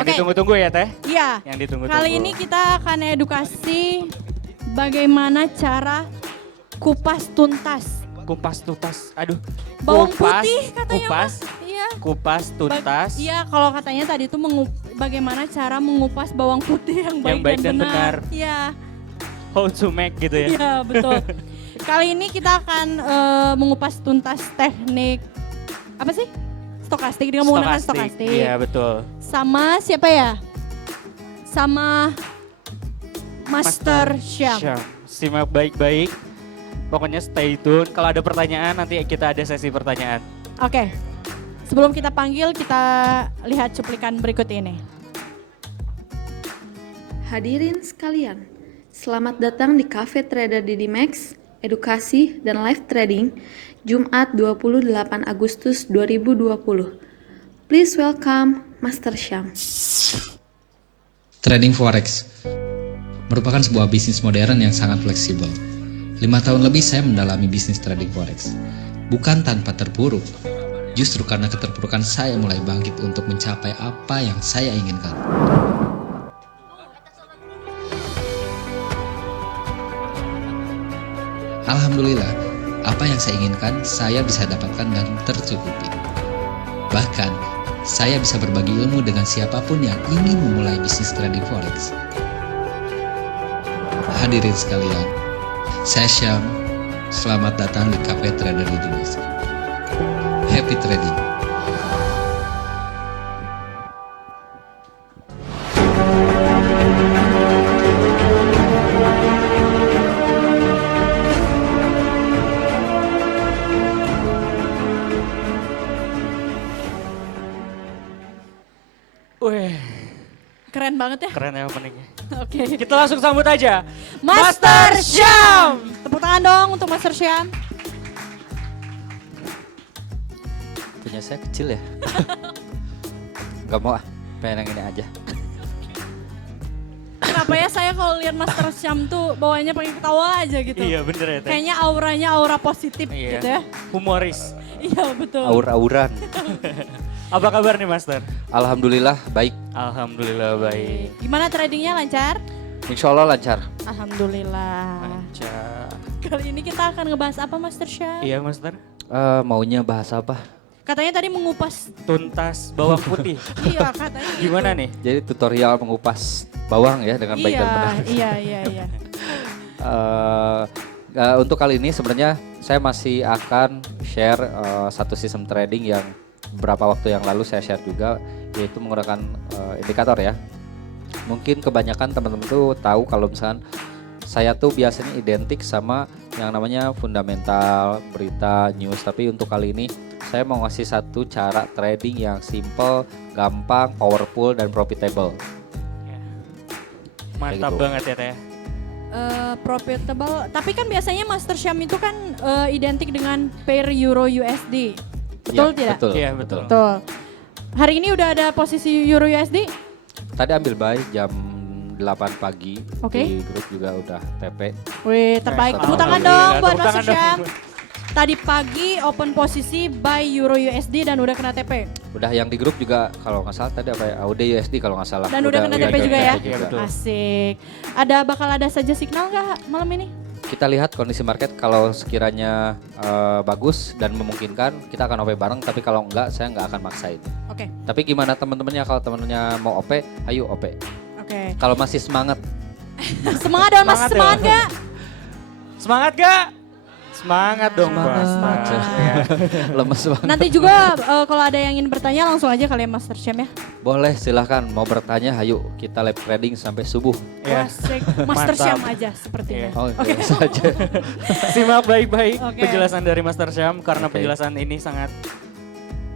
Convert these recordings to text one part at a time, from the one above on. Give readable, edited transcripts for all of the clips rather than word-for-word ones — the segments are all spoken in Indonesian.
Yang Oke. ditunggu-tunggu ya Teh? Iya. Yang ditunggu-tunggu. Kali ini kita akan edukasi bagaimana cara kupas tuntas Kupas tuntas. Aduh. bawang Kupas, putih katanya Kupas, Mas. Iya. kupas tuntas. Iya, kalau katanya tadi itu bagaimana cara mengupas bawang putih yang baik, Yang baik dan benar. Iya. How to make gitu ya. Iya, betul. Kali ini kita akan mengupas tuntas teknik apa sih? Stokastik dengan menggunakan stokastik. Iya betul. Sama siapa ya? Sama Master Syam. Simak baik-baik. Pokoknya stay tune. Kalau ada pertanyaan nanti kita ada sesi pertanyaan. Oke. Sebelum kita panggil, kita lihat cuplikan berikut ini. Hadirin sekalian, selamat datang di Cafe Trader Didimax, Edukasi dan Live Trading, Jumat 28 Agustus 2020. Please welcome Master Syam. Trading Forex merupakan sebuah bisnis modern yang sangat fleksibel. 5 tahun lebih saya mendalami bisnis trading Forex. Bukan tanpa terpuruk, justru karena keterpurukan saya mulai bangkit untuk mencapai apa yang saya inginkan. Alhamdulillah, apa yang saya inginkan saya bisa dapatkan dan tercukupi. Bahkan, saya bisa berbagi ilmu dengan siapapun yang ingin memulai bisnis trading Forex. Hadirin sekalian, saya Syam, selamat datang di Cafe Trader Indonesia. Happy trading! Wih, Keren banget ya. keren ya openingnya. Oke. Kita langsung sambut aja. Master Syam. Tepuk tangan dong untuk Master Syam. Punya saya kecil ya. Gak mau ah, pengen yang ini aja. Kenapa ya saya kalau lihat Master Syam tuh bawahnya pengen ketawa aja gitu. Iya bener ya Teh. Kayaknya auranya aura positif Iya. gitu ya. Humoris. Iya betul. Aur-auran. Apa kabar nih Master? Alhamdulillah baik. Alhamdulillah baik. Gimana tradingnya lancar? Insya Allah lancar. Alhamdulillah. Lancar. Kali ini kita akan ngebahas apa Master Syam? Iya Master. Maunya bahas apa? Katanya tadi mengupas. Tuntas bawang putih. Iya katanya. Gimana nih? Jadi tutorial mengupas bawang ya dengan baik dan benar. Iya. Untuk kali ini sebenarnya saya masih akan share satu sistem trading yang beberapa waktu yang lalu saya share juga, yaitu menggunakan indikator ya. Mungkin kebanyakan teman-teman tuh tahu kalau misalkan saya tuh biasanya identik sama yang namanya fundamental, berita, news. Tapi untuk kali ini saya mau ngasih satu cara trading yang simple, gampang, powerful, dan profitable. Mantap gitu. banget ya Teh. Profitable. Tapi kan biasanya Master Syam itu kan identik dengan pair Euro USD. Betul Ya, tidak? Betul. Iya, betul. Betul. Hari ini udah ada posisi Euro USD? Tadi ambil buy jam 8 pagi Oke. di grup juga udah TP. Wih, terbaik. Nice. Tepuk tangan Alhamdulillah. dong buat Tepuk Master tangan Syam. dong. Tadi pagi open posisi buy Euro USD dan udah kena TP. Udah yang di grup juga kalau nggak salah tadi apa ya AUD USD kalau nggak salah. Dan udah kena TP juga ya? Iya, betul. Asik. Bakal ada saja signal nggak malam ini? Kita lihat kondisi market kalau sekiranya bagus dan memungkinkan kita akan OP bareng, tapi kalau enggak saya nggak akan maksain. Oke, Tapi gimana teman-temannya, kalau teman-temannya mau OP, ayo OP. oke. Kalau masih semangat, Semangat dong Mas, Semangat semangat dong. nggak? Semangat gak? Semangat dong Semangat. Master. Ya. lemes banget. Nanti juga kalau ada yang ingin bertanya langsung aja kalian Master Syam ya. Boleh silahkan mau bertanya, ayo kita live trading sampai subuh. Ya. Asik. Master Mantap. Syam aja sepertinya. Iya. Oh, Oke. biasa aja. Simak baik-baik Oke. penjelasan dari Master Syam karena Oke. penjelasan ini sangat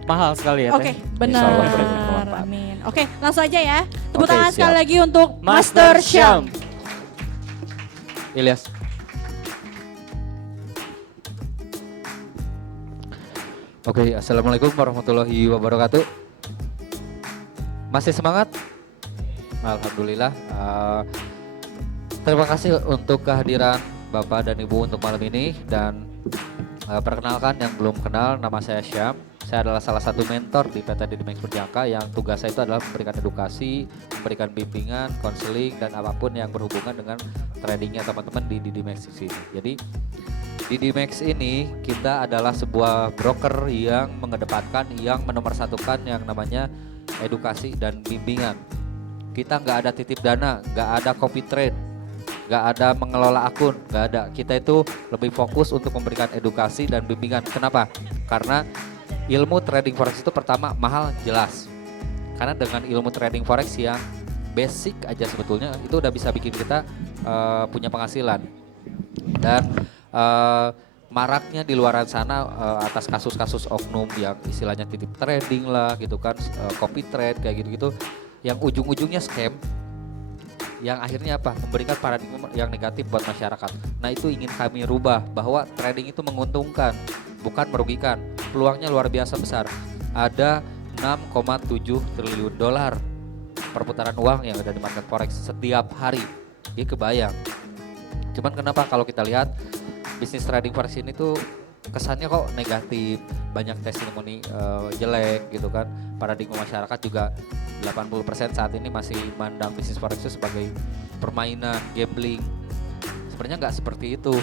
mahal sekali ya Oke, Teh. benar. Insya Allah bermanfaat. Amin. Oke, langsung aja ya. Tepuk Oke, tangan sekali siap. lagi untuk Master Master Syam. Ilyas. Oke, assalamualaikum warahmatullahi wabarakatuh. Masih semangat? Alhamdulillah. Terima kasih untuk kehadiran Bapak dan Ibu untuk malam ini, dan perkenalkan yang belum kenal, nama saya Syam. Saya adalah salah satu mentor di PT Didimax Berjangka yang tugas saya itu adalah memberikan edukasi, memberikan bimbingan, konseling, dan apapun yang berhubungan dengan tradingnya teman-teman di Didimax di sini. Jadi Didimax ini kita adalah sebuah broker yang mengedepankan, yang menomorsatukan yang namanya edukasi dan bimbingan. Kita nggak ada titip dana, nggak ada copy trade, nggak ada mengelola akun, nggak ada. Kita itu lebih fokus untuk memberikan edukasi dan bimbingan. Kenapa? Karena ilmu trading forex itu pertama mahal jelas. Karena dengan ilmu trading forex yang basic aja sebetulnya itu udah bisa bikin kita punya penghasilan. Dan maraknya di luaran sana atas kasus-kasus oknum yang istilahnya titip trading lah gitu kan, copy trade kayak gitu-gitu, yang ujung-ujungnya scam, yang akhirnya apa? Memberikan paradigma yang negatif buat masyarakat. Nah itu ingin kami rubah bahwa trading itu menguntungkan, bukan merugikan. Peluangnya luar biasa besar. Ada 6,7 triliun dolar perputaran uang yang ada di market forex setiap hari. Dia kebayang. Cuman kenapa kalau kita lihat bisnis trading forex ini tuh kesannya kok negatif, banyak testimoni jelek gitu kan. Paradigma masyarakat juga 80% saat ini masih mandang bisnis forex itu sebagai permainan, gambling. Sebenarnya nggak seperti itu.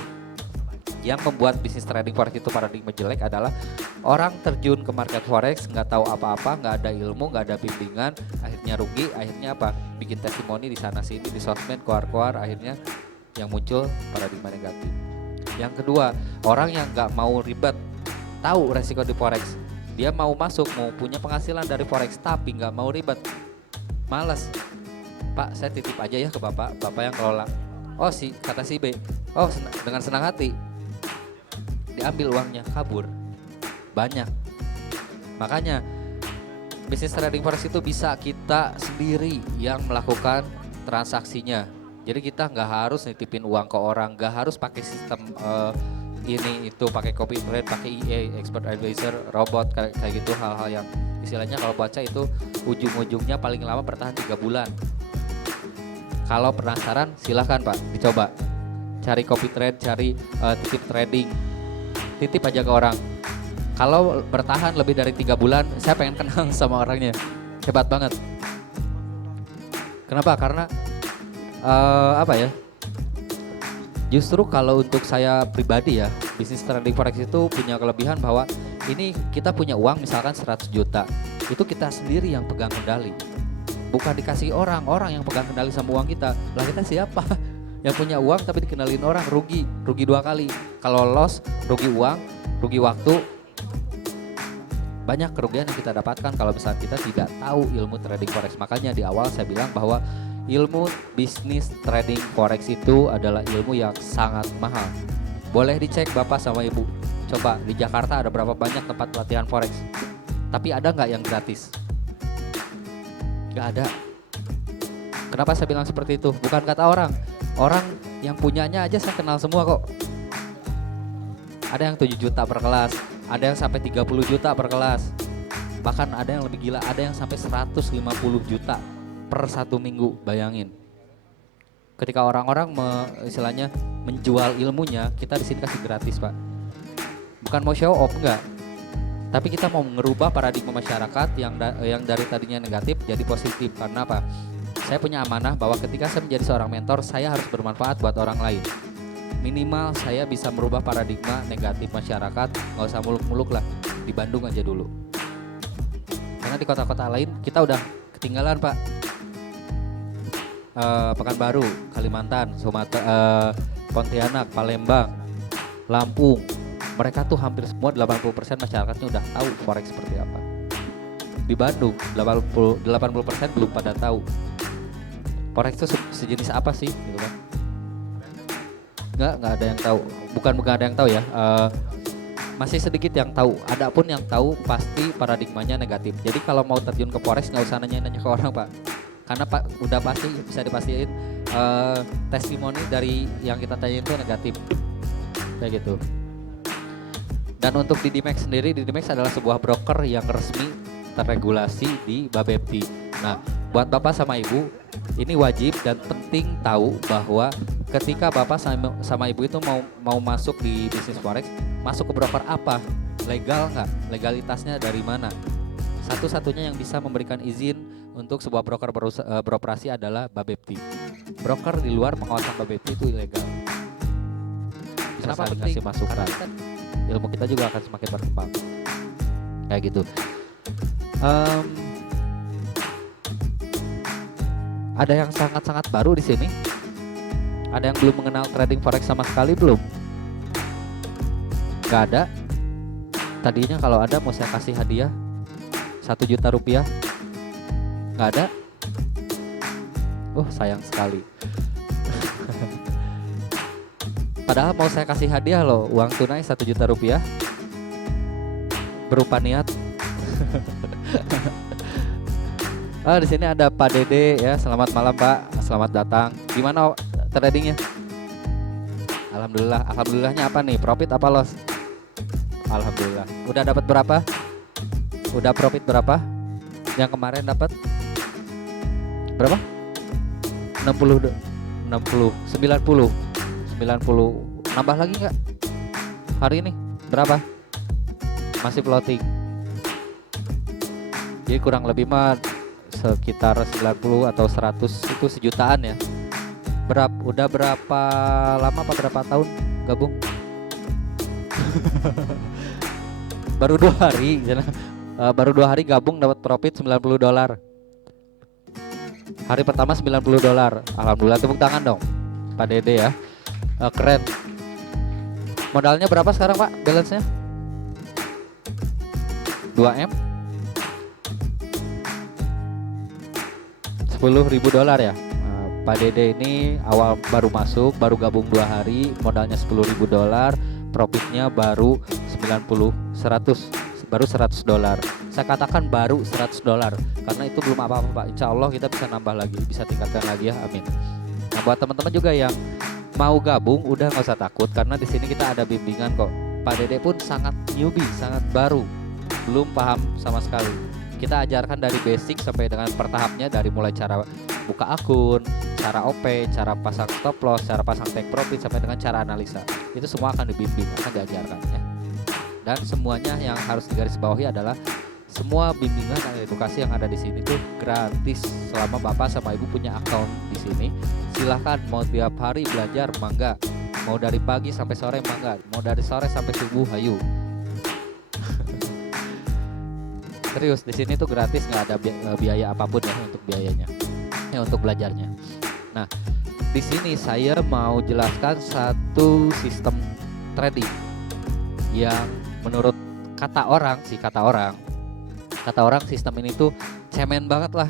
Yang membuat bisnis trading forex itu paradigma jelek adalah orang terjun ke market forex nggak tahu apa-apa, nggak ada ilmu, nggak ada bimbingan, akhirnya rugi, akhirnya apa? Bikin testimoni di sana sini, di sosmed, keluar-keluar, akhirnya yang muncul paradigma negatif. Yang kedua, orang yang nggak mau ribet, tahu resiko di forex, dia mau masuk, mau punya penghasilan dari forex, tapi nggak mau ribet, malas. Pak, saya titip aja ya ke bapak yang kelola. Oh kata si B, oh dengan senang hati, diambil uangnya, kabur, banyak. Makanya bisnis trading forex itu bisa kita sendiri yang melakukan transaksinya. Jadi kita nggak harus nitipin uang ke orang, nggak harus pakai sistem ini itu, pakai copy trade, pakai EA, expert advisor, robot kayak gitu, hal-hal yang istilahnya kalau baca itu ujung-ujungnya paling lama bertahan 3 bulan. Kalau penasaran silahkan Pak, dicoba. Cari copy trade, cari titip trading, titip aja ke orang. Kalau bertahan lebih dari 3 bulan, saya pengen kenal sama orangnya, hebat banget. Kenapa? Karena apa ya? Justru kalau untuk saya pribadi ya, bisnis trading forex itu punya kelebihan bahwa ini kita punya uang misalkan 100 juta, itu kita sendiri yang pegang kendali. Bukan dikasih orang yang pegang kendali sama uang kita. Lah kita siapa? Yang punya uang tapi dikenalin orang, rugi 2 kali. Kalau loss, rugi uang, rugi waktu. Banyak kerugian yang kita dapatkan kalau misalnya kita tidak tahu ilmu trading forex. Makanya di awal saya bilang bahwa ilmu bisnis trading forex itu adalah ilmu yang sangat mahal. Boleh dicek Bapak sama Ibu. Coba di Jakarta ada berapa banyak tempat pelatihan forex. Tapi ada nggak yang gratis? Nggak ada. Kenapa saya bilang seperti itu? Bukan kata orang. Orang yang punyanya aja saya kenal semua kok. Ada yang 7 juta per kelas, ada yang sampai 30 juta per kelas. Bahkan ada yang lebih gila, ada yang sampai 150 juta per 1 minggu, bayangin. Ketika orang-orang istilahnya menjual ilmunya, kita di sini kasih gratis Pak. Bukan mau show off, enggak. Tapi kita mau ngerubah paradigma masyarakat yang dari tadinya negatif jadi positif. Karena apa? Saya punya amanah bahwa ketika saya menjadi seorang mentor, saya harus bermanfaat buat orang lain. Minimal saya bisa merubah paradigma negatif masyarakat, nggak usah muluk-muluk lah, di Bandung aja dulu. Karena di kota-kota lain kita udah ketinggalan Pak. Pekanbaru, Kalimantan, Sumatera, Pontianak, Palembang, Lampung, mereka tuh hampir semua 80% masyarakatnya udah tahu forex seperti apa. Di Bandung 80% belum pada tahu forex itu sejenis apa sih gitu kan. Nggak ada yang tahu. Bukan ada yang tahu ya, masih sedikit yang tahu. Ada pun yang tahu pasti paradigmanya negatif. Jadi kalau mau terjun ke forex nggak usah nanya ke orang Pak. Karena Pak udah pasti bisa dipastiin testimoni dari yang kita tanya itu negatif. Kayak gitu. Dan untuk Didimax sendiri, Didimax adalah sebuah broker yang resmi terregulasi di Bapepti. Nah, buat Bapak sama Ibu, ini wajib dan penting tahu bahwa ketika Bapak sama Ibu itu mau masuk di bisnis forex, masuk ke broker apa? legal nggak? Legalitasnya dari mana? Satu-satunya yang bisa memberikan izin untuk sebuah broker beroperasi adalah Bapepti. Broker di luar pengawasan Bapepti itu ilegal. Bisa Kenapa saling penting? ngasih masukan. Karena kan Ilmu kita juga akan semakin berkembang. Kayak gitu. Ada yang sangat-sangat baru di sini. Ada yang belum mengenal trading forex sama sekali belum? Gak ada. Tadinya kalau ada mau saya kasih hadiah 1 juta rupiah. Gak ada. Sayang sekali. Padahal mau saya kasih hadiah loh, uang tunai 1 juta rupiah berupa niat. Di sini ada Pak Dede ya. Selamat malam Pak, selamat datang. Gimana tradingnya? Alhamdulillah. Alhamdulillahnya apa nih? Profit apa loss? Alhamdulillah. Udah dapat berapa? Udah profit berapa? Yang kemarin dapat berapa? 60, 90, 90. Nambah lagi nggak? Hari ini berapa? Masih floating. Jadi kurang lebih mah sekitar 90 atau 100 itu sejutaan ya. Udah berapa lama apa berapa tahun gabung? Baru 2 hari. Baru 2 hari gabung dapat profit $90. Hari pertama $90. Alhamdulillah, tepuk tangan dong Pak Dede ya. Keren. Modalnya berapa sekarang Pak? Balance-nya? 2M? $10.000 ya. Pak Dede ini awal baru masuk, baru gabung 2 hari, modalnya $10.000, profitnya baru baru $100. Saya katakan baru $100 karena itu belum apa-apa Pak. Insya Allah kita bisa nambah lagi, bisa tingkatkan lagi ya, amin. Nah buat teman-teman juga yang mau gabung udah nggak usah takut karena di sini kita ada bimbingan kok. Pak Dede pun sangat newbie, sangat baru, belum paham sama sekali. Kita ajarkan dari basic sampai dengan pertahapnya, dari mulai cara buka akun, cara OP, cara pasang stop loss, cara pasang take profit sampai dengan cara analisa. Itu semua akan dibimbing, akan diajarkan ya. Dan semuanya yang harus digarisbawahi adalah semua bimbingan dan edukasi yang ada di sini tuh gratis selama Bapak sama Ibu punya account di sini. Silahkan mau tiap hari belajar mangga, mau dari pagi sampai sore mangga, mau dari sore sampai subuh hayu. Serius di sini tuh gratis, nggak ada biaya apapun ya untuk biayanya, ya untuk belajarnya. Nah di sini saya mau jelaskan satu sistem trading yang menurut kata orang sistem ini tuh cemen banget lah.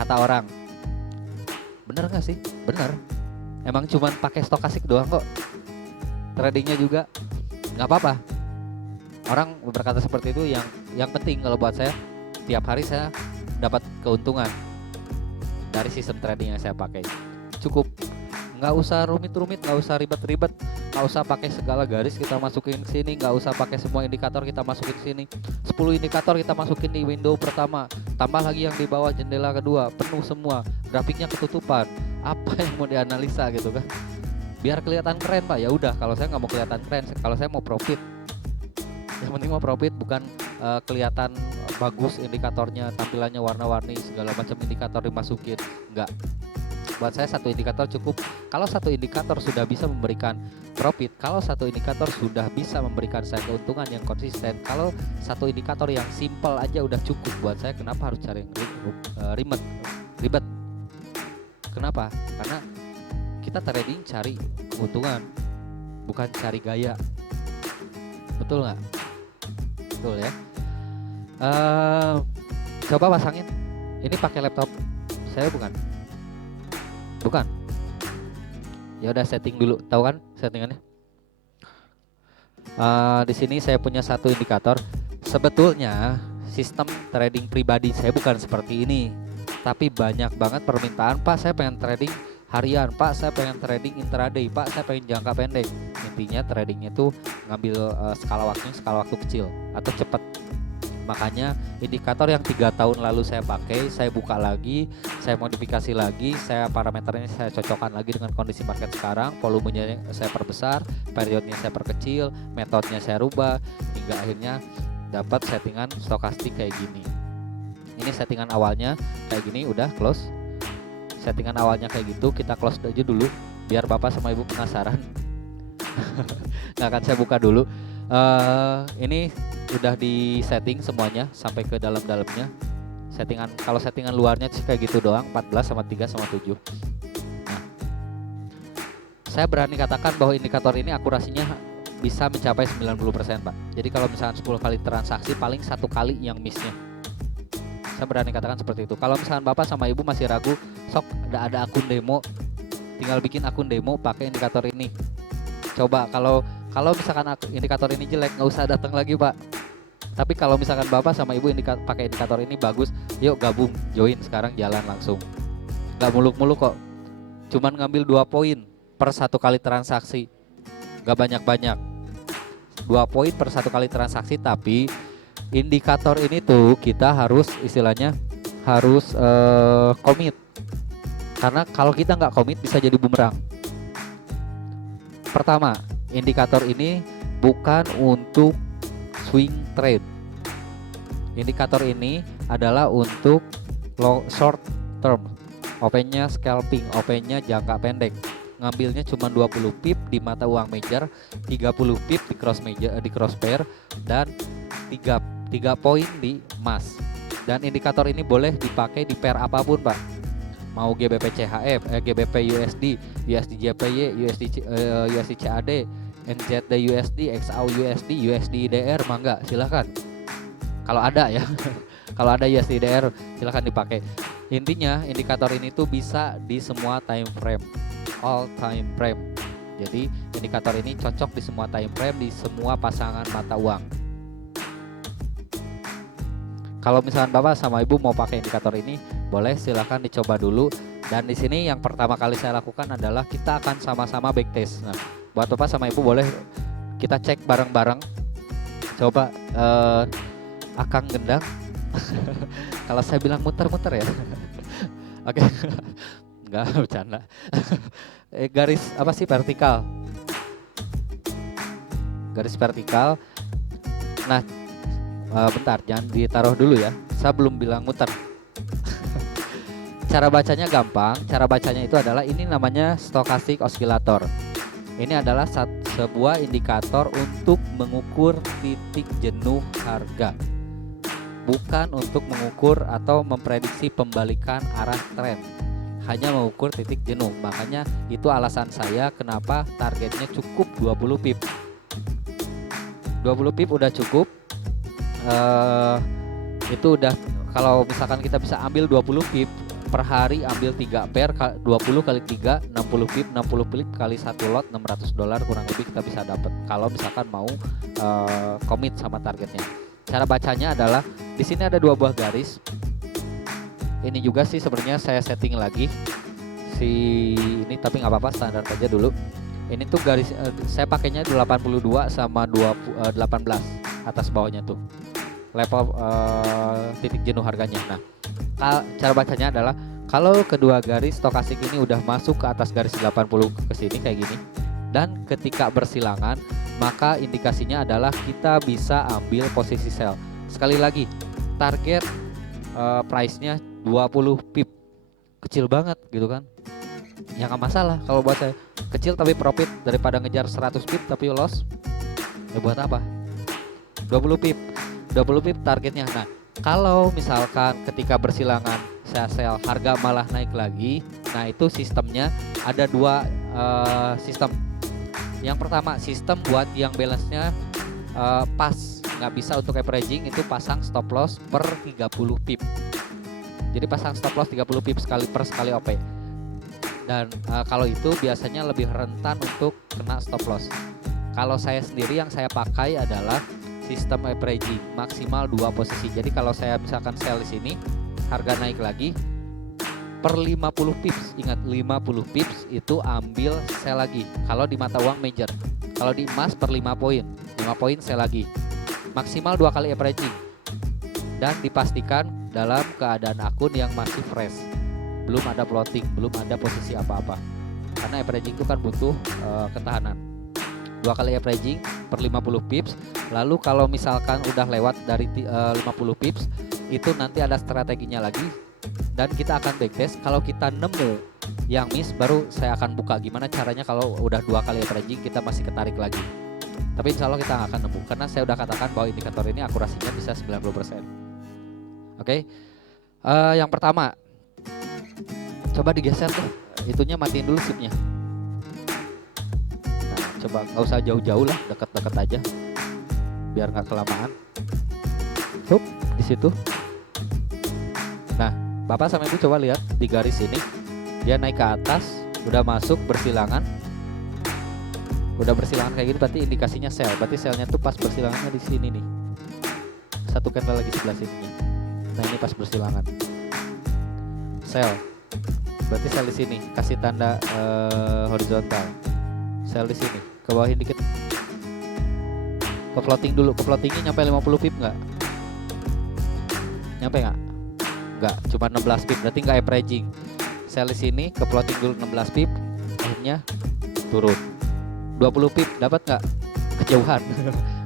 Kata orang, bener nggak sih? Bener. Emang cuman pakai stokastik doang kok. Tradingnya juga nggak apa-apa. Orang berkata seperti itu, yang penting kalau buat saya tiap hari saya dapat keuntungan dari sistem trading yang saya pakai. Cukup, nggak usah rumit-rumit, nggak usah ribet-ribet, nggak usah pakai segala garis kita masukin ke sini, nggak usah pakai semua indikator kita masukin ke sini. 10 indikator kita masukin di window pertama, tambah lagi yang di bawah jendela kedua, penuh semua, grafiknya ketutupan. Apa yang mau dianalisa gitu kan? Biar kelihatan keren Pak. Ya udah, kalau saya nggak mau kelihatan keren, kalau saya mau profit. Yang penting mau profit, bukan kelihatan bagus indikatornya, tampilannya warna-warni, segala macam indikator dimasukin. Enggak. Buat saya satu indikator cukup. Kalau satu indikator sudah bisa memberikan profit, kalau satu indikator sudah bisa memberikan saya keuntungan yang konsisten, kalau satu indikator yang simple aja udah cukup buat saya. Kenapa harus cari yang ribet? Kenapa? Karena kita trading cari keuntungan, bukan cari gaya. Betul nggak? Betul ya. Coba pasangin. Ini pakai laptop saya bukan. Ya udah setting dulu, tahu kan settingannya? Di sini saya punya satu indikator. Sebetulnya sistem trading pribadi saya bukan seperti ini, tapi banyak banget permintaan, Pak saya pengen trading harian, Pak saya pengen trading intraday, Pak saya pengen jangka pendek. Intinya tradingnya tuh ngambil skala waktu kecil atau cepat. Makanya indikator yang 3 tahun lalu saya pakai, saya buka lagi, saya modifikasi lagi, saya parameternya saya cocokkan lagi dengan kondisi market sekarang, volumenya saya perbesar, periodnya saya perkecil, metodenya saya rubah, hingga akhirnya dapat settingan stokastik kayak gini. Ini settingan awalnya kayak gini, udah close. Settingan awalnya kayak gitu, kita close aja dulu biar Bapak sama Ibu penasaran. Nggak akan saya buka dulu. Ini udah di setting semuanya sampai ke dalam-dalamnya. Settingan, kalau settingan luarnya sih kayak gitu doang, 14 sama 3 sama 7. Nah, saya berani katakan bahwa indikator ini akurasinya bisa mencapai 90%, Pak. Jadi kalau misalkan 10 kali transaksi paling 1 kali yang missnya. Saya berani katakan seperti itu. Kalau misalkan Bapak sama Ibu masih ragu, sok ada akun demo, tinggal bikin akun demo pakai indikator ini. Coba kalau misalkan indikator ini jelek, nggak usah datang lagi, Pak. Tapi kalau misalkan Bapak sama Ibu pakai indikator ini bagus, yuk gabung, join sekarang, jalan langsung. Nggak muluk-muluk kok. Cuman ngambil 2 poin per 1 kali transaksi. Nggak banyak-banyak. 2 poin per 1 kali transaksi, tapi indikator ini tuh kita harus istilahnya harus komit. Karena kalau kita nggak komit bisa jadi bumerang. Pertama, indikator ini bukan untuk swing trade. Indikator ini adalah untuk short term. OP-nya scalping, OP-nya jangka pendek. Ngambilnya cuma 20 pip di mata uang major, 30 pip di cross pair, dan 3 poin di emas. Dan indikator ini boleh dipakai di pair apapun, Pak. Mau GBP CHF, GBP USD, USD JPY, USD CAD, NZD USD, XAU USD, USD IDR, mangga silahkan. Kalau ada ya, kalau ada USD IDR silahkan dipakai. Intinya indikator ini tuh bisa di semua time frame, all time frame. Jadi indikator ini cocok di semua time frame, di semua pasangan mata uang. Kalau misalkan Bapak sama Ibu mau pakai indikator ini, boleh silahkan dicoba dulu. Dan di sini yang pertama kali saya lakukan adalah kita akan sama-sama backtest. Nah, buat Bapak sama Ibu boleh kita cek bareng-bareng. Coba Akang gendang. Kalau saya bilang muter-muter ya. Oke. Enggak bercanda. Garis apa sih vertikal? Garis vertikal. Nah, bentar, jangan ditaruh dulu ya. Saya belum bilang muter. Cara bacanya gampang. Cara bacanya itu adalah ini namanya stochastic oscillator. Ini adalah sebuah indikator untuk mengukur titik jenuh harga. Bukan untuk mengukur atau memprediksi pembalikan arah tren. Hanya mengukur titik jenuh. Makanya itu alasan saya kenapa targetnya cukup 20 pip. 20 pip udah cukup. Itu udah, kalau misalkan kita bisa ambil 20 pip per hari, ambil 3 pair, 20 kali 3 60 pip, 60 pip kali 1 lot $600 kurang lebih kita bisa dapat kalau misalkan mau komit sama targetnya. Cara bacanya adalah di sini ada 2 buah garis. Ini juga sih sebenarnya saya setting lagi ini, tapi nggak apa-apa, standar aja dulu. Ini tuh garis saya pakainya 82 sama 18 atas bawahnya tuh level titik jenuh harganya. Nah, cara bacanya adalah kalau kedua garis stokastik ini udah masuk ke atas garis 80 ke sini kayak gini, dan ketika bersilangan, maka indikasinya adalah kita bisa ambil posisi sell. Sekali lagi, target price-nya 20 pip. Kecil banget gitu kan. Ya nggak masalah kalau buat saya. Kecil tapi profit daripada ngejar 100 pip tapi loss. Ya buat apa? 20 pip. 20 pip targetnya. Nah, kalau misalkan ketika bersilangan saya sell, harga malah naik lagi. Nah, itu sistemnya ada 2 sistem. Yang pertama, sistem buat yang balance-nya pas, nggak bisa untuk averaging, itu pasang stop loss per 30 pip. Jadi pasang stop loss 30 pip sekali OP. Dan kalau itu biasanya lebih rentan untuk kena stop loss. Kalau saya sendiri yang saya pakai adalah sistem averaging maksimal 2 posisi. Jadi kalau saya misalkan sell di sini, harga naik lagi per 50 pips. Ingat 50 pips itu ambil sell lagi. Kalau di mata uang major. Kalau di emas per 5 poin. 5 poin sell lagi. Maksimal 2 kali averaging. dan dipastikan dalam keadaan akun yang masih fresh, belum ada floating, belum ada posisi apa-apa. Karena averaging itu kan butuh ketahanan. 2 kali averaging per 50 pips. Lalu kalau misalkan udah lewat dari 50 pips, itu nanti ada strateginya lagi dan kita akan backtest. Kalau kita nemu yang miss, baru saya akan buka gimana caranya kalau udah 2 kali averaging kita masih ketarik lagi. Tapi insya Allah kita nggak akan nemu, karena saya udah katakan bahwa indikator ini akurasinya bisa 90%. Oke. Yang pertama, coba digeser tuh, itunya matiin dulu chipnya. Nah, coba nggak usah jauh-jauh lah, deket-deket aja, biar nggak kelamaan. Hup, di situ. Nah, Bapak sama Ibu coba lihat di garis ini, dia naik ke atas, udah masuk bersilangan. Udah bersilangan kayak gini berarti indikasinya sell. Berarti sellnya tuh pas bersilangannya di sini nih. Satu candle lagi sebelah sininya. Nah, ini pas bersilangan. Sell. Berarti sell di sini. Kasih tanda horizontal. Sell di sini. Ke bawahin dikit. Ke floating dulu. Ke floatingnya nyampe 50 pip nggak? Nyampe nggak? Nggak. Cuma 16 pip. Berarti nggak averaging. Sell di sini. Ke floating dulu 16 pip. Akhirnya turun. 20 pip dapat nggak? Kejauhan.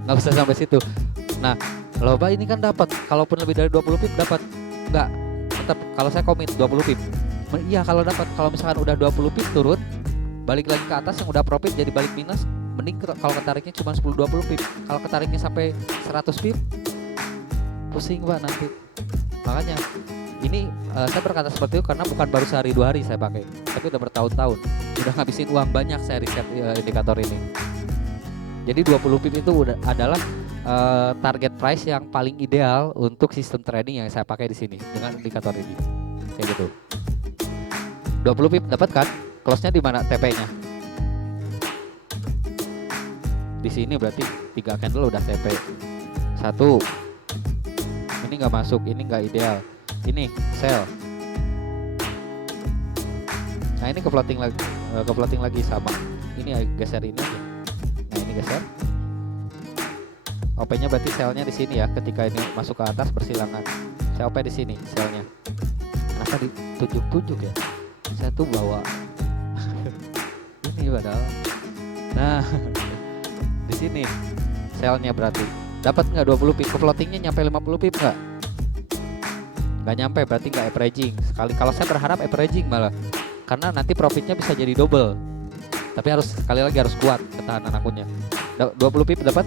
Nggak bisa sampai situ. Nah, loba ini kan dapat. Kalaupun lebih dari 20 pip dapat nggak? Tetap kalau saya komit 20 pip. Iya, kalau dapat. Kalau misalkan udah 20 pip turun, balik lagi ke atas yang udah profit jadi balik minus, mending kalau ketariknya cuma 10-20 pip. Kalau ketariknya sampai 100 pip, pusing Pak nanti. Makanya ini saya berkata seperti itu karena bukan baru sehari 2 hari saya pakai, tapi udah bertahun-tahun. Udah ngabisin uang banyak saya riset indikator ini. Jadi 20 pip itu adalah target price yang paling ideal untuk sistem trading yang saya pakai di sini dengan indikator ini. Kayak gitu. 20 pip dapat kan? Close-nya di mana TP-nya? Di sini berarti 3 candle udah TP. 1. Ini nggak masuk, ini nggak ideal. Ini sell. Nah, ini ke floating lagi sama. Ini geser ini aja. Nah, ini geser. OP-nya berarti sell-nya di sini ya. Ketika ini masuk ke atas bersilangan. Saya OP di sini sell-nya. Kenapa ditunjuk-tunjuk ya? Saya tuh bawa ini padahal. Nah, di sini sell-nya berarti dapat nggak 20 pip? Ke floatingnya nyampe 50 pip nggak? Nggak nyampe, berarti nggak averaging sekali. Kalau saya berharap averaging malah, karena nanti profitnya bisa jadi double. Tapi harus sekali lagi harus kuat ketahanan akunnya. 20 pip dapat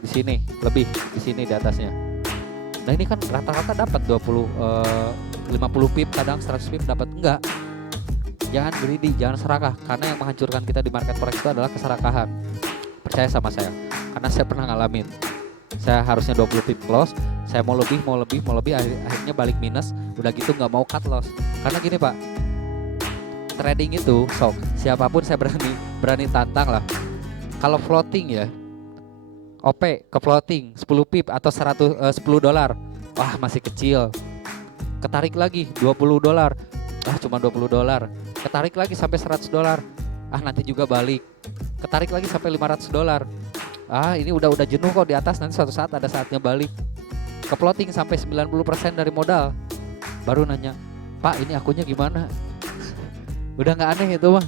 di sini lebih, di sini di atasnya. Nah, ini kan rata-rata dapat 50 pip, kadang 100 pip dapat. Enggak. Jangan greedy, jangan serakah, karena yang menghancurkan kita di market forex itu adalah keserakahan. Percaya sama saya, karena saya pernah ngalamin. Saya harusnya 20 pip close, saya mau lebih, akhirnya balik minus. Udah gitu nggak mau cut loss. Karena gini Pak, trading itu sok siapapun saya berani tantang lah. Kalau floating ya, OP ke floating 10 pip atau 10 dolar, wah masih kecil. Ketarik lagi 20 dolar, cuma 20 dolar. Ketarik lagi sampai 100 dolar, nanti juga balik. Ketarik lagi sampai 500 dolar. Ini udah jenuh kok di atas, nanti suatu saat ada saatnya balik. Ke floating sampai 90% dari modal. Baru nanya, "Pak, ini akunnya gimana?" Udah nggak aneh itu mah.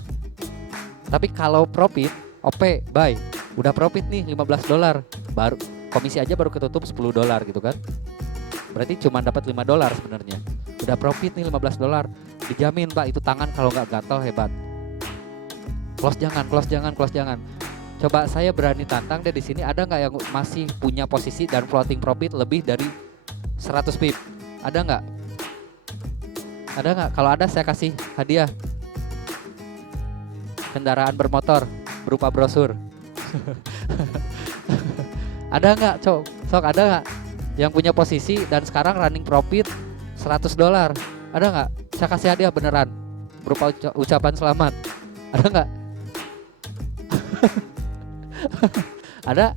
Tapi kalau profit, OP, buy, udah profit nih 15 dolar. Baru komisi aja baru ketutup 10 dolar gitu kan. Berarti cuma dapat 5 dolar sebenarnya. Udah profit nih 15 dolar. Dijamin Pak, itu tangan kalau nggak gatal hebat. Close jangan. Coba saya berani tantang deh di sini, ada nggak yang masih punya posisi dan floating profit lebih dari 100 pip? Ada nggak? Ada nggak? Kalau ada saya kasih hadiah. Kendaraan bermotor berupa brosur. Ada nggak, Sok ada nggak yang punya posisi dan sekarang running profit 100 dolar? Ada nggak? Saya kasih hadiah beneran berupa ucapan selamat. Ada nggak? Ada?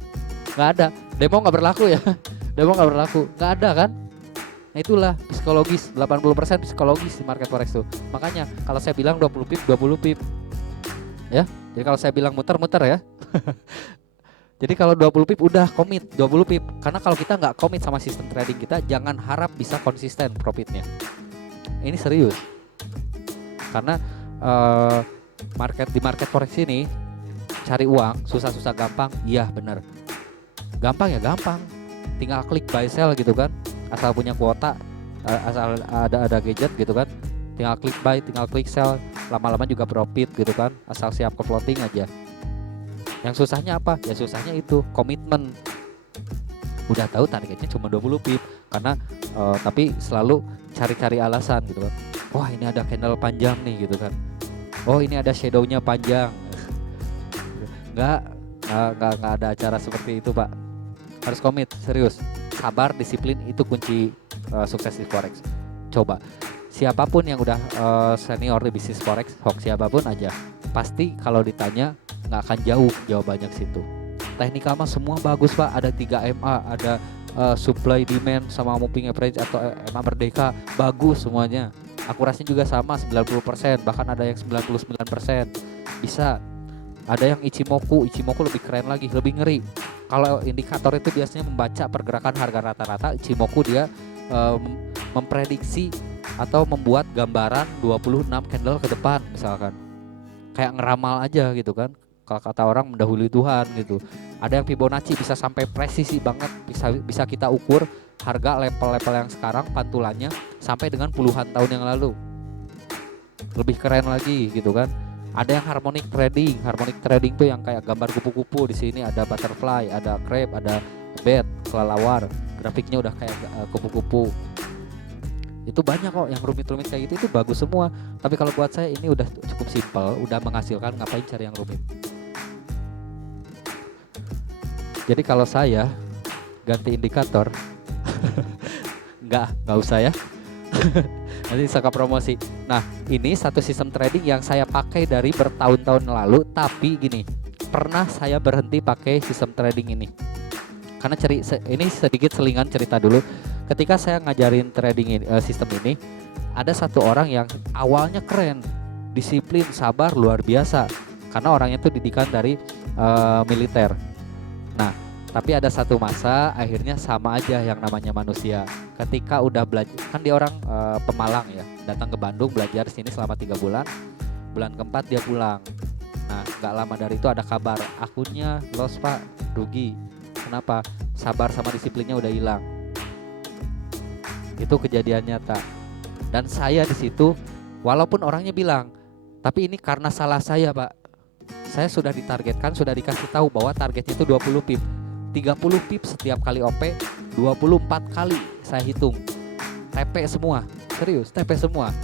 Nggak ada. Demo nggak berlaku ya? Demo nggak berlaku. Nggak ada kan? Nah, itulah psikologis. 80% psikologis di market forex tuh. Makanya kalau saya bilang 20 pip, 20 pip. Ya. Jadi kalau saya bilang muter-muter ya. Jadi kalau 20 pip udah komit 20 pip. Karena kalau kita nggak komit sama sistem trading kita, jangan harap bisa konsisten profitnya. Ini serius. Karena market forex ini cari uang susah-susah gampang. Iya bener. Gampang ya gampang. Tinggal klik buy sell gitu kan. Asal punya kuota, asal ada gadget gitu kan. Tinggal klik buy, tinggal klik sell. Lama-lama juga profit gitu kan. Asal siap ke floating aja. Yang susahnya apa? Ya susahnya itu komitmen. Udah tahu targetnya cuma 20 pip karena tapi selalu cari-cari alasan gitu kan. Wah, ini ada candle panjang nih gitu kan. Oh, ini ada shadownya panjang. Nggak ada acara seperti itu, Pak. Harus komit, serius. Sabar, disiplin itu kunci sukses di forex. Coba siapapun yang udah senior di bisnis forex, siapapun aja, pasti kalau ditanya nggak akan jauh jawabannya ke situ. Teknikal mah semua bagus Pak, ada 3 MA, ada supply demand sama moving average atau MA merdeka, bagus semuanya. Akurasinya juga sama 90%, bahkan ada yang 99%. Bisa. Ada yang Ichimoku lebih keren lagi, lebih ngeri. Kalau indikator itu biasanya membaca pergerakan harga rata-rata, Ichimoku dia memprediksi atau membuat gambaran 26 candle ke depan misalkan. Kayak ngeramal aja gitu kan. Kalau kata orang mendahului Tuhan gitu. Ada yang Fibonacci bisa sampai presisi banget, bisa kita ukur harga level-level yang sekarang pantulannya sampai dengan puluhan tahun yang lalu. Lebih keren lagi gitu kan. Ada yang harmonic trading tuh yang kayak gambar kupu-kupu, di sini ada butterfly, ada crab, ada bat, kelelawar, grafiknya udah kayak kupu-kupu. Itu banyak kok yang rumit-rumit kayak gitu, itu bagus semua. Tapi kalau buat saya ini udah cukup simpel, udah menghasilkan, ngapain cari yang rumit. Jadi kalau saya ganti indikator, nggak usah ya. Nanti suka promosi. Nah, ini satu sistem trading yang saya pakai dari bertahun-tahun lalu, tapi gini, pernah saya berhenti pakai sistem trading ini. Karena ini sedikit selingan cerita dulu. Ketika saya ngajarin trading ini, sistem ini, ada satu orang yang awalnya keren, disiplin, sabar, luar biasa. Karena orangnya itu didikan dari militer. Nah, tapi ada satu masa akhirnya sama aja yang namanya manusia. Ketika udah belajar, kan dia orang Pemalang ya, datang ke Bandung belajar sini selama 3 bulan. Bulan keempat dia pulang. Nah, gak lama dari itu ada kabar akunnya loss Pak, rugi. Kenapa? Sabar sama disiplinnya udah hilang. Itu kejadian nyata. Dan saya di situ, walaupun orangnya bilang, tapi ini karena salah saya Pak. Saya sudah ditargetkan, sudah dikasih tahu bahwa targetnya itu 20 pip. 30 pip setiap kali OP, 24 kali saya hitung. TP semua, serius TP semua.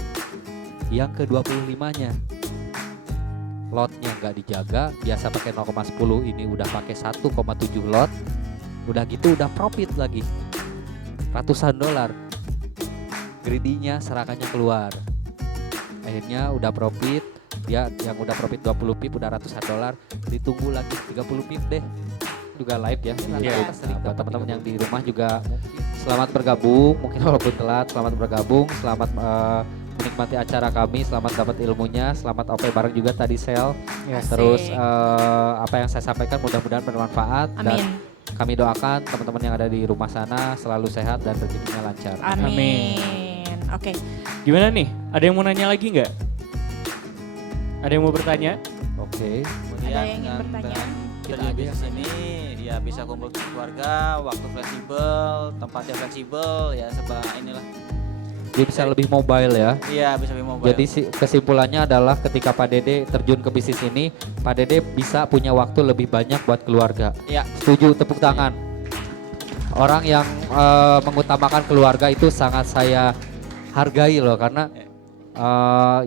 Yang ke 25-nya lotnya nggak dijaga, biasa pakai 0,10, ini udah pakai 1,7 lot. Udah gitu udah profit lagi. Ratusan dolar. Greedy-nya serangannya keluar. Akhirnya udah profit, dia yang udah profit 20 pip udah ratusan dolar, ditunggu lagi 30 pip deh. Juga live ya. Yeah. Nah, buat teman-teman yang di rumah juga selamat bergabung, mungkin walaupun telat, selamat bergabung, selamat menikmati acara kami, selamat dapat ilmunya, selamat OP bareng juga tadi Sel. Yes. Terus apa yang saya sampaikan mudah-mudahan bermanfaat. Amin. Dan kami doakan teman-teman yang ada di rumah sana selalu sehat dan rezekinya lancar. Amin. Oke. Gimana nih? Ada yang mau nanya lagi nggak? Ada yang mau bertanya? Oke. Ada yang ingin bertanya? Kita di sini ya bisa kumpul keluarga, waktu fleksibel, tempatnya fleksibel, ya serba inilah. Dia bisa lebih mobile ya. Iya, bisa lebih mobile. Jadi kesimpulannya adalah ketika Pak Dede terjun ke bisnis ini, Pak Dede bisa punya waktu lebih banyak buat keluarga. Iya. Setuju, tepuk tangan. Orang yang mengutamakan keluarga itu sangat saya hargai loh, karena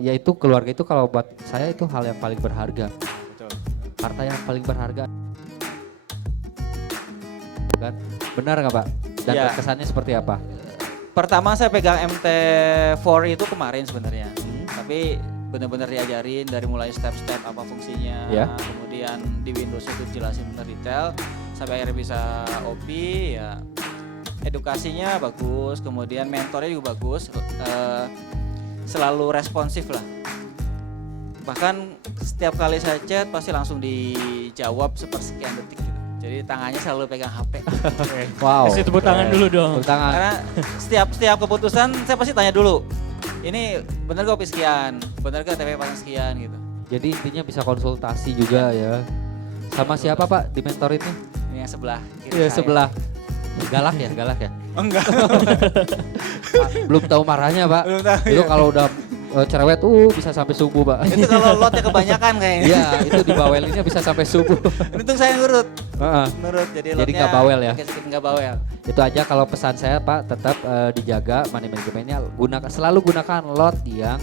yaitu keluarga itu kalau buat saya itu hal yang paling berharga. Betul. Harta yang paling berharga. Kan? Benar nggak Pak? Dan Ya. kesannya seperti apa? Pertama saya pegang MT4 itu kemarin sebenarnya. Tapi benar-benar diajarin dari mulai step-step apa fungsinya, Ya. kemudian di Windows itu jelasin benar detail sampai akhirnya bisa OP ya. Edukasinya bagus, kemudian mentornya juga bagus, selalu responsif lah. Bahkan setiap kali saya chat pasti langsung dijawab sepersekian detik gitu. Jadi tangannya selalu pegang HP. Wow. Kasih tepuk tangan keren. dulu dong. Tepuk tangan. Karena setiap keputusan saya pasti tanya dulu. Ini bener gak OP sekian? Bener gak TP pasang sekian gitu. Jadi intinya bisa konsultasi juga ya. Sama siapa Pak di mentor ini? Ini yang sebelah. kiri Iya saya. sebelah. Galak ya? Enggak. Belum tahu marahnya Pak. Belum tahu, Itu iya. kalau udah cerewet bisa sampai subuh Pak. Itu kalau lotnya kebanyakan kayaknya. Iya itu dibawelinnya bisa sampai subuh. Untung saya nurut. Heeh. Nurut jadi Jadi lotnya nggak bawel ya? Sedikit nggak bawel. Itu aja kalau pesan saya Pak, tetap dijaga money manajemennya, selalu gunakan lot yang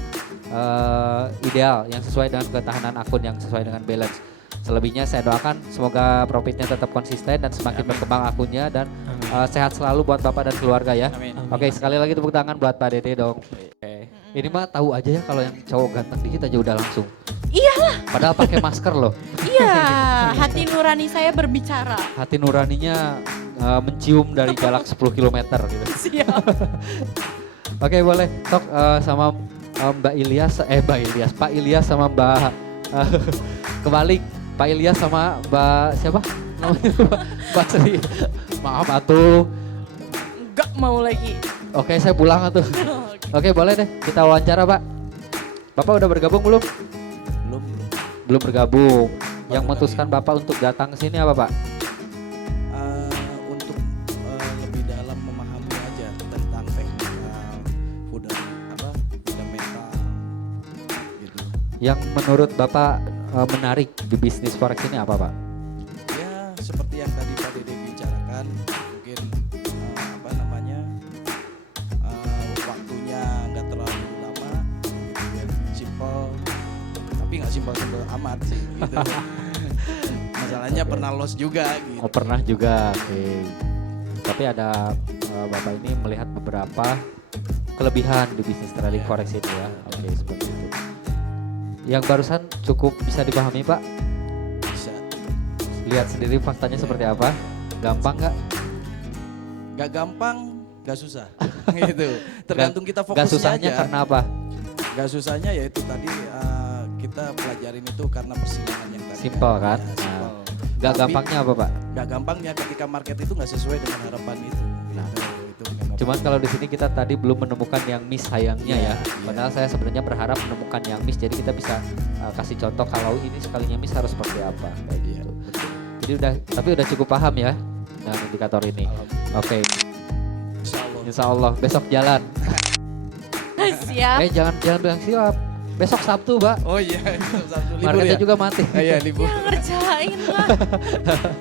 ideal, yang sesuai dengan ketahanan akun, yang sesuai dengan balance. Selebihnya saya doakan semoga profitnya tetap konsisten dan semakin berkembang akunnya dan sehat selalu buat Bapak dan keluarga ya. Amin. Oke, sekali lagi tepuk tangan buat Pak Dede dong. Ini mah tahu aja ya kalau yang cowok ganteng dikit aja udah langsung. Iyalah, Padahal pakai masker loh. iya. Hati nurani saya berbicara. Hati nuraninya mencium dari jarak 10 km gitu. Siap. Oke boleh Tok sama Mbak Ilyas, Pak Ilyas sama Mbak kebalik Pak Ilyas sama Mbak siapa namanya Mbak Sri. Maaf atuh. Enggak mau lagi. Oke saya pulang atuh. Oke boleh deh kita wawancara Pak. Bapak udah bergabung belum? Belum bergabung. Yang memutuskan Bapak untuk datang ke sini apa Pak? Untuk lebih dalam memahami aja tentang teknikal, fundamental gitu. Yang menurut Bapak menarik di bisnis forex ini apa Pak? Ya seperti yang tadi Pak Dede bicarakan, mungkin waktunya nggak terlalu lama, gitu ya, simple, tapi nggak simpel-simpel amat sih. Gitu. Masalahnya pernah loss juga. Gitu. Oh pernah juga, oke. Tapi ada Bapak ini melihat beberapa kelebihan di bisnis trading forex ini ya. Oke seperti itu. Yang barusan cukup bisa dipahami Pak? Bisa. Lihat sendiri faktanya seperti apa? Gampang nggak? Nggak gampang, nggak susah. Gitu. Tergantung kita fokusnya Nggak susahnya aja. karena apa? Gak susahnya yaitu tadi kita pelajarin itu karena persilangan yang tadi. Simple kan? Ya, simple. Nah, nggak Tapi gampangnya apa Pak? Gak gampangnya ketika market itu nggak sesuai dengan harapan itu. Nah, Gitu, itu nggak gampang. Cuman kalau di sini kita tadi belum menemukan yang miss sayangnya Iya, ya. iya. Padahal saya sebenarnya berharap menemukan yang miss, jadi kita bisa kasih contoh kalau ini sekalinya miss harus seperti apa kayak Iya, gitu. betul. Jadi tapi udah cukup paham ya dengan indikator ini. Alhamdulillah. Oke, Insya Allah. insya Allah besok jalan. Siap. Jangan bilang siap. Besok Sabtu, Pak. Oh iya, itu Sabtu libur Marketnya ya. juga mati. Iya libur. Ya ngerjain lah.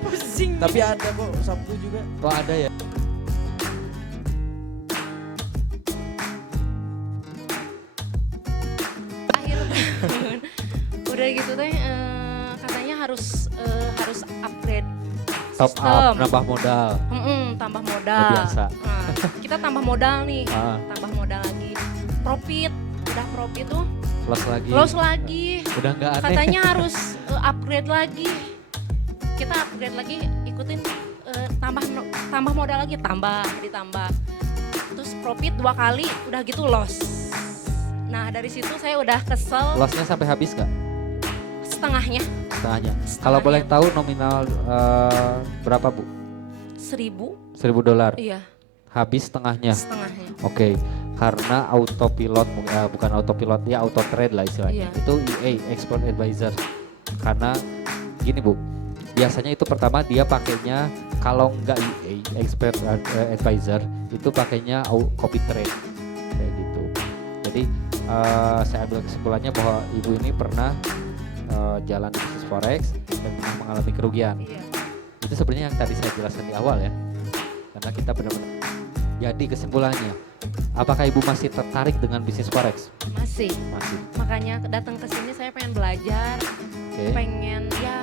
Pusing. Tapi ada kok Sabtu juga. Oh ada ya. Akhir tahun udah gitu teh katanya harus upgrade Top sistem. up, nambah modal. Tambah modal. Biasa. Nah, kita tambah modal nih, Ah, tambah modal lagi. Profit, udah profit tuh, plus lagi. close lagi. Udah nggak aneh. Katanya harus upgrade lagi. Kita upgrade lagi, ikutin tambah modal lagi, ditambah. Terus profit 2 kali, udah gitu loss. Nah dari situ saya udah kesel Lossnya sampai habis nggak? setengahnya. Setengahnya. Kalau boleh tahu nominal berapa Bu? 1.000, $1.000. iya Habis setengahnya. setengahnya. Oke, karena autopilot bukan autopilot ya auto trade lah istilahnya. Iya. Itu EA Expert Advisor. Karena gini Bu, biasanya itu pertama dia pakainya kalau nggak EA Expert Advisor itu pakainya copy trade kayak gitu. Jadi saya ambil kesimpulannya bahwa ibu ini pernah jalan di bisnis forex dan pernah mengalami kerugian. Iya. Itu sebenarnya yang tadi saya jelaskan di awal ya. Karena kita benar-benar. Jadi kesimpulannya, apakah ibu masih tertarik dengan bisnis forex? Masih. Masih. Makanya datang ke sini saya pengen belajar, Oke. pengen ya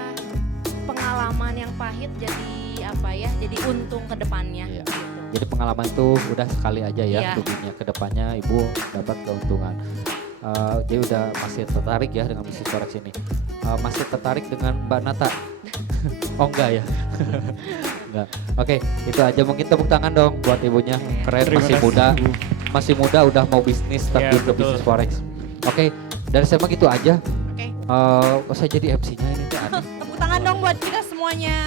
pengalaman yang pahit jadi apa ya, jadi untung ke depannya. Iya. Gitu. Jadi pengalaman itu udah sekali aja ya, Iya. ruginya ke depannya ibu dapat keuntungan. Jadi udah masih tertarik ya dengan bisnis forex ini. Masih tertarik dengan Mbak Nata? Oh enggak ya? Enggak. Oke, itu aja mungkin tepuk tangan dong buat ibunya. Keren, Terima masih kasih, muda. Bu. Masih muda udah mau bisnis terjun ke betul. bisnis forex. Oke, dari saya mah gitu aja. Oke. Kok saya jadi MC-nya ini tuh aneh. Tepuk tangan dong buat kita semuanya.